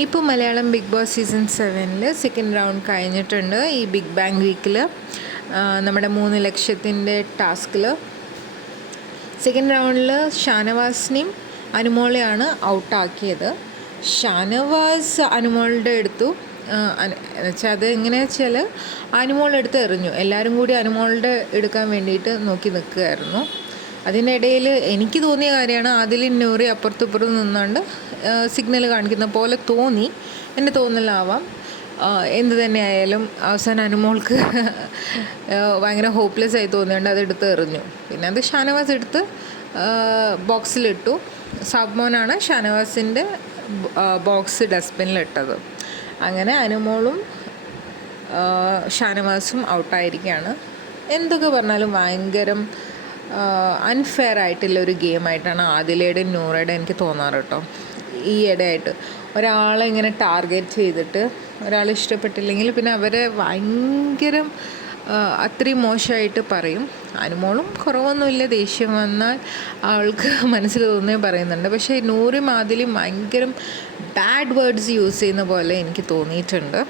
ഇപ്പോൾ Malayalam Bigg Boss season 7 second round കഴിഞ്ഞിട്ടുണ്ട്. ഈ ബിഗ് ബാങ് വീക്കിൽ നമ്മുടെ 3 ലക്ഷത്തിൻ്റെ ടാസ്കിൽ സെക്കൻഡ് റൗണ്ടിൽ ഷാനവാസിനെയും അനുമോളെയാണ് ഔട്ടാക്കിയത്. ഷാനവാസ് അനുമോളുടെ എടുത്തു എന്നുവെച്ചാൽ അത് എങ്ങനെയാ വെച്ചാൽ അനുമോളെടുത്ത് എറിഞ്ഞു. എല്ലാവരും കൂടി അനുമോളുടെ എടുക്കാൻ വേണ്ടിയിട്ട് നോക്കി നിൽക്കുകയായിരുന്നു. അതിൻ്റെ ഇടയിൽ എനിക്ക് തോന്നിയ കാര്യമാണ് ആദിലും നൂറി അപ്പുറത്തും നിന്നാണ്ട് സിഗ്നൽ കാണിക്കുന്ന പോലെ തോന്നി. എൻ്റെ തോന്നലാവാം. എന്ത് തന്നെയായാലും അവസാനം അനുമോൾക്ക് ഭയങ്കര ഹോപ്പ്ലെസ് ആയി തോന്നിയുകൊണ്ട് അത് എടുത്ത് എറിഞ്ഞു. പിന്നെ അത് ഷാനവാസ് എടുത്ത് ബോക്സിലിട്ടു. സാബ്മോനാണ് ഷാനവാസിൻ്റെ ബോക്സ് ഡസ്റ്റ്ബിനിലിട്ടത്. അങ്ങനെ അനുമോളും ഷാനവാസും ഔട്ടായിരിക്കുകയാണ്. എന്തൊക്കെ പറഞ്ഞാലും ഭയങ്കരം അൺഫെയർ ആയിട്ടുള്ളൊരു ഗെയിമായിട്ടാണ് ആദിലയുടെയും നൂറയുടെയും എനിക്ക് തോന്നാറ് കേട്ടോ. ഈ ഇടയായിട്ട് ഒരാളെ ഇങ്ങനെ ടാർഗറ്റ് ചെയ്തിട്ട് ഒരാൾ ഇഷ്ടപ്പെട്ടില്ലെങ്കിൽ പിന്നെ അവരെ ഭയങ്കരം അത്രയും മോശമായിട്ട് പറയും. അനുമോളും കുറവൊന്നുമില്ല, ദേഷ്യം വന്നാൽ അവൾക്ക് മനസ്സിൽ തോന്നുകയെ പറയുന്നുണ്ട്. പക്ഷേ നൂറും ആദിലും ഭയങ്കരം ബാഡ് വേർഡ്സ് യൂസ് ചെയ്യുന്ന പോലെ എനിക്ക് തോന്നിയിട്ടുണ്ട്.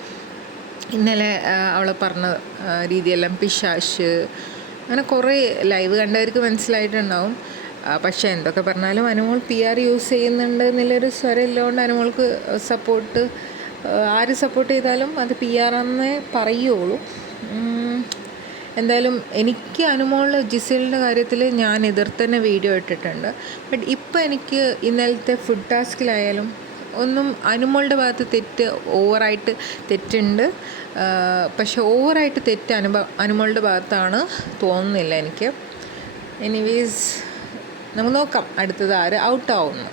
ഇന്നലെ അവൾ പറഞ്ഞ രീതിയെല്ലാം പിശാശ്, അങ്ങനെ കുറേ ലൈവ് കണ്ടവർക്ക് മനസ്സിലായിട്ടുണ്ടാവും. പക്ഷേ എന്തൊക്കെ പറഞ്ഞാലും അനുമോൾ PR യൂസ് ചെയ്യുന്നുണ്ട് എന്നുള്ളൊരു സ്വരം ഇല്ലാണ്ട് അനുമോൾക്ക് സപ്പോർട്ട് ആര് സപ്പോർട്ട് ചെയ്താലും അത് PR എന്നേ പറയുള്ളൂ. എന്തായാലും എനിക്ക് അനുമോൾ ജിസേലിൻ്റെ കാര്യത്തിൽ ഞാൻ എതിർത്തന്നെ വീഡിയോ ഇട്ടിട്ടുണ്ട്. ബട്ട് ഇപ്പോൾ എനിക്ക് ഇന്നലത്തെ ഫുഡ് ടാസ്കിലായാലും ഒന്നും അനുമോളുടെ ഭാഗത്ത് തെറ്റ് ഓവറായിട്ട് തെറ്റുണ്ട്. പക്ഷെ ഓവറായിട്ട് തെറ്റ് അനുമോളുടെ ഭാഗത്താണ് തോന്നുന്നില്ല എനിക്ക്. എനിവേസ് നമുക്ക് നോക്കാം അടുത്തത് ആര് ഔട്ടാവുന്നു.